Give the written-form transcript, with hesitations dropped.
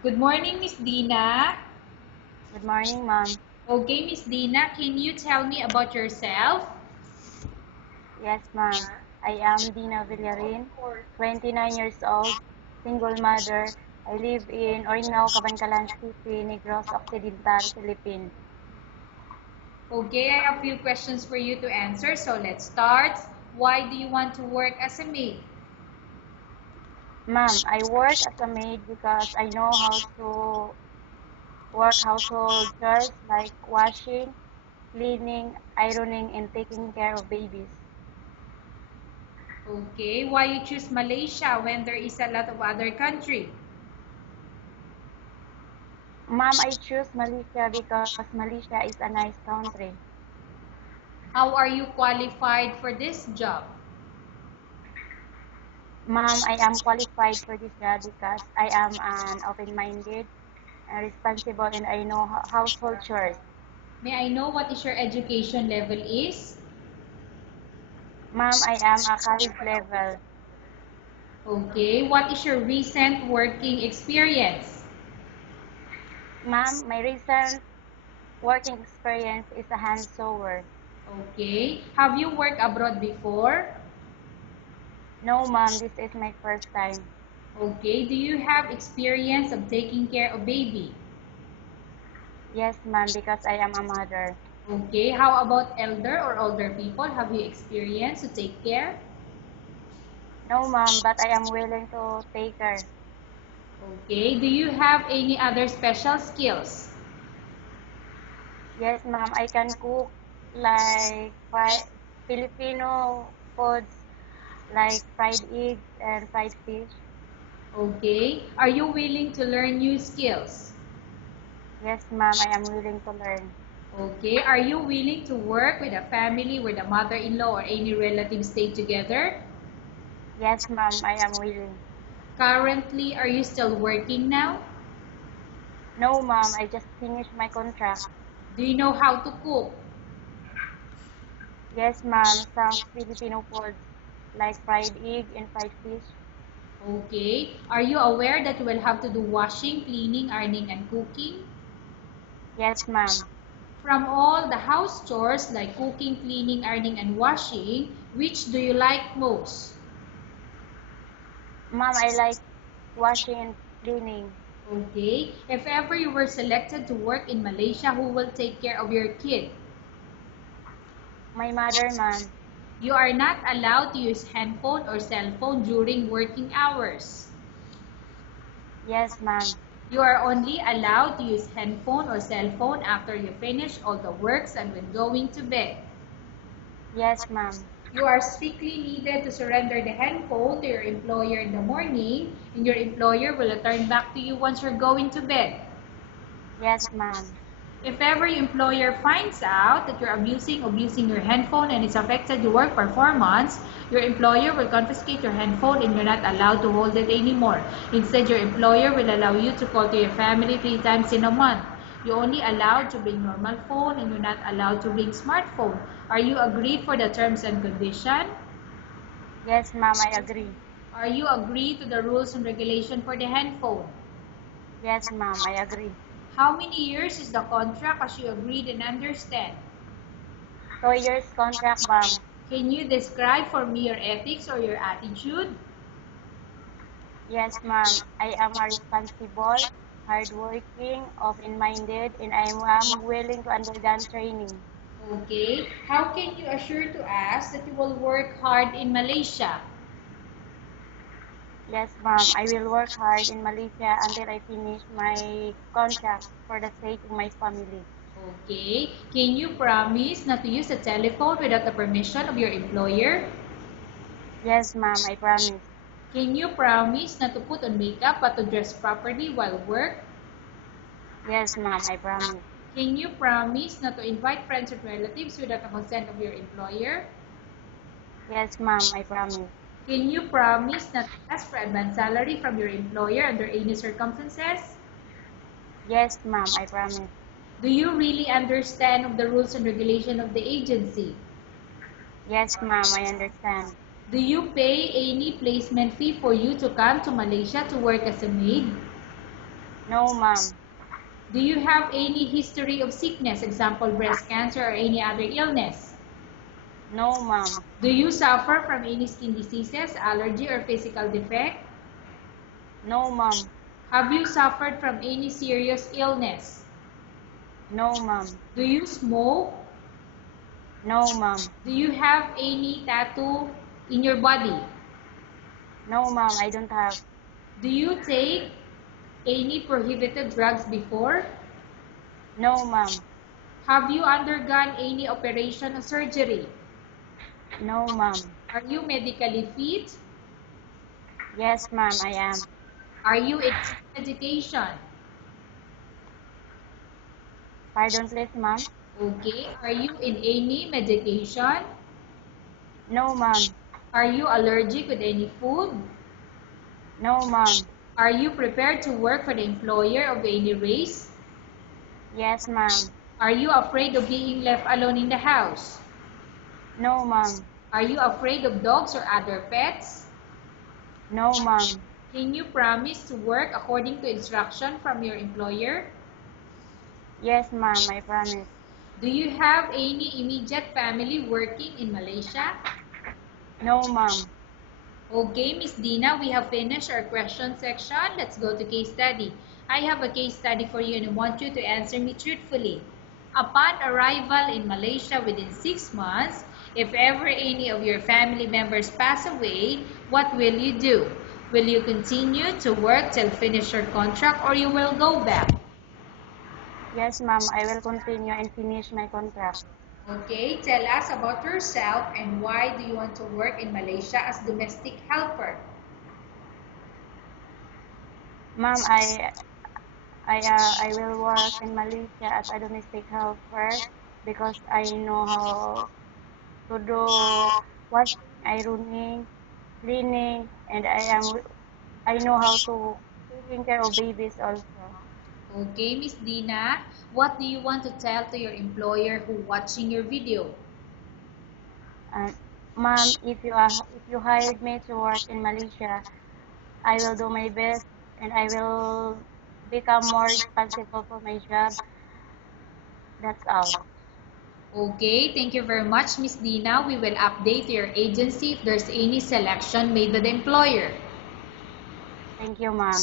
Good morning, Miss Dina. Good morning, ma'am. Okay, Miss Dina, can you tell me about yourself? Yes, ma'am. I am Dina Villarin, 29 years old, single mother. I live in Orinao, Cabancalan City, Negros Occidental, Philippines. Okay, I have a few questions for you to answer, so let's start. Why do you want to work as a maid? Ma'am, I work as a maid because I know how to work household chores like washing, cleaning, ironing, and taking care of babies. Okay, why you choose Malaysia when there is a lot of other country? Ma'am, I choose Malaysia because Malaysia is a nice country. How are you qualified for this job? Ma'am, I am qualified for this job because I am an open-minded and responsible and I know household chores. May I know what is your education level is? Ma'am, I am a college level. Okay, what is your recent working experience? Ma'am, my recent working experience is a hand sewer. Okay, have you worked abroad before? No, ma'am, this is my first time. Okay, do you have experience of taking care of baby? Yes, ma'am, because I am a mother. Okay, how about elder or older people? Have you experience to take care? No, ma'am, but I am willing to take her. Okay, do you have any other special skills? Yes, ma'am, I can cook like Filipino foods like fried eggs and fried fish. Okay, are you willing to learn new skills? Yes, ma'am, I am willing to learn. Okay, are you willing to work with a family where the mother-in-law or any relatives stay together? Yes, ma'am, I am willing. Currently, are you still working now? No, ma'am, I just finished my contract. Do you know how to cook? Yes, ma'am, some Filipino foods like fried egg and fried fish. Okay, are you aware that you will have to do washing, cleaning, ironing, and cooking? Yes, ma'am. From all the house chores like cooking, cleaning, ironing, and washing, which do you like most? Ma'am, I like washing and cleaning. Okay, if ever you were selected to work in Malaysia, who will take care of your kid? My mother, ma'am. You are not allowed to use handphone or cell phone during working hours. Yes, ma'am. You are only allowed to use handphone or cell phone after you finish all the works and when going to bed. Yes, ma'am. You are strictly needed to surrender the handphone to your employer in the morning, and your employer will return back to you once you're going to bed. Yes, ma'am. If ever your employer finds out that you're abusing your handphone and it's affected your work performance, your employer will confiscate your handphone and you're not allowed to hold it anymore. Instead, your employer will allow you to call to your family 3 times in a month. You're only allowed to bring normal phone and you're not allowed to bring smartphone. Are you agreed for the terms and condition? Yes, ma'am, I agree. Are you agreed to the rules and regulation for the handphone? Yes, ma'am, I agree. How many years is the contract as you agreed and understand? 2 years contract, ma'am. Can you describe for me your ethics or your attitude? Yes, ma'am. I am a responsible, hardworking, open-minded, and I am willing to undergo training. Okay. How can you assure to us that you will work hard in Malaysia? Yes, ma'am. I will work hard in Malaysia until I finish my contract for the sake of my family. Okay. Can you promise not to use the telephone without the permission of your employer? Yes, ma'am. I promise. Can you promise not to put on makeup but to dress properly while work? Yes, ma'am. I promise. Can you promise not to invite friends or relatives without the consent of your employer? Yes, ma'am. I promise. Can you promise not to ask for advance salary from your employer under any circumstances? Yes, ma'am. I promise. Do you really understand of the rules and regulation of the agency? Yes, ma'am. I understand. Do you pay any placement fee for you to come to Malaysia to work as a maid? No, ma'am. Do you have any history of sickness, example breast cancer or any other illness? No, ma'am. Do you suffer from any skin diseases, allergy or physical defect? No, ma'am. Have you suffered from any serious illness? No, ma'am. Do you smoke? No, ma'am. Do you have any tattoo in your body? No, ma'am, I don't have. Do you take any prohibited drugs before? No, ma'am. Have you undergone any operation or surgery? No, ma'am. Are you medically fit? Yes, ma'am, I am. Are you in education? Pardon, please, ma'am. Okay. Are you in any medication? No, ma'am. Are you allergic with any food? No, ma'am. Are you prepared to work for the employer of any race? Yes, ma'am. Are you afraid of being left alone in the house? No, ma'am. Are you afraid of dogs or other pets? No, ma'am. Can you promise to work according to instruction from your employer? Yes, ma'am, I promise. Do you have any immediate family working in Malaysia? No, ma'am. Okay, Miss Dina, we have finished our question section. Let's go to case study. I have a case study for you and I want you to answer me truthfully. Upon arrival in Malaysia within 6 months, if ever any of your family members pass away, what will you do? Will you continue to work till finish your contract or you will go back? Yes, ma'am, I will continue and finish my contract. Okay, tell us about yourself and why do you want to work in Malaysia as domestic helper? Ma'am, I will work in Malaysia as a domestic helper because I know how to do washing, ironing, cleaning, and I know how to taking care of babies also. Okay, Miss Dina, what do you want to tell to your employer who watching your video? Um, Ma'am, if you hired me to work in Malaysia, I will do my best and I will become more responsible for my job. That's all. Okay, thank you very much, Miss Dina. We will update your agency if there's any selection made by the employer. Thank you, ma'am.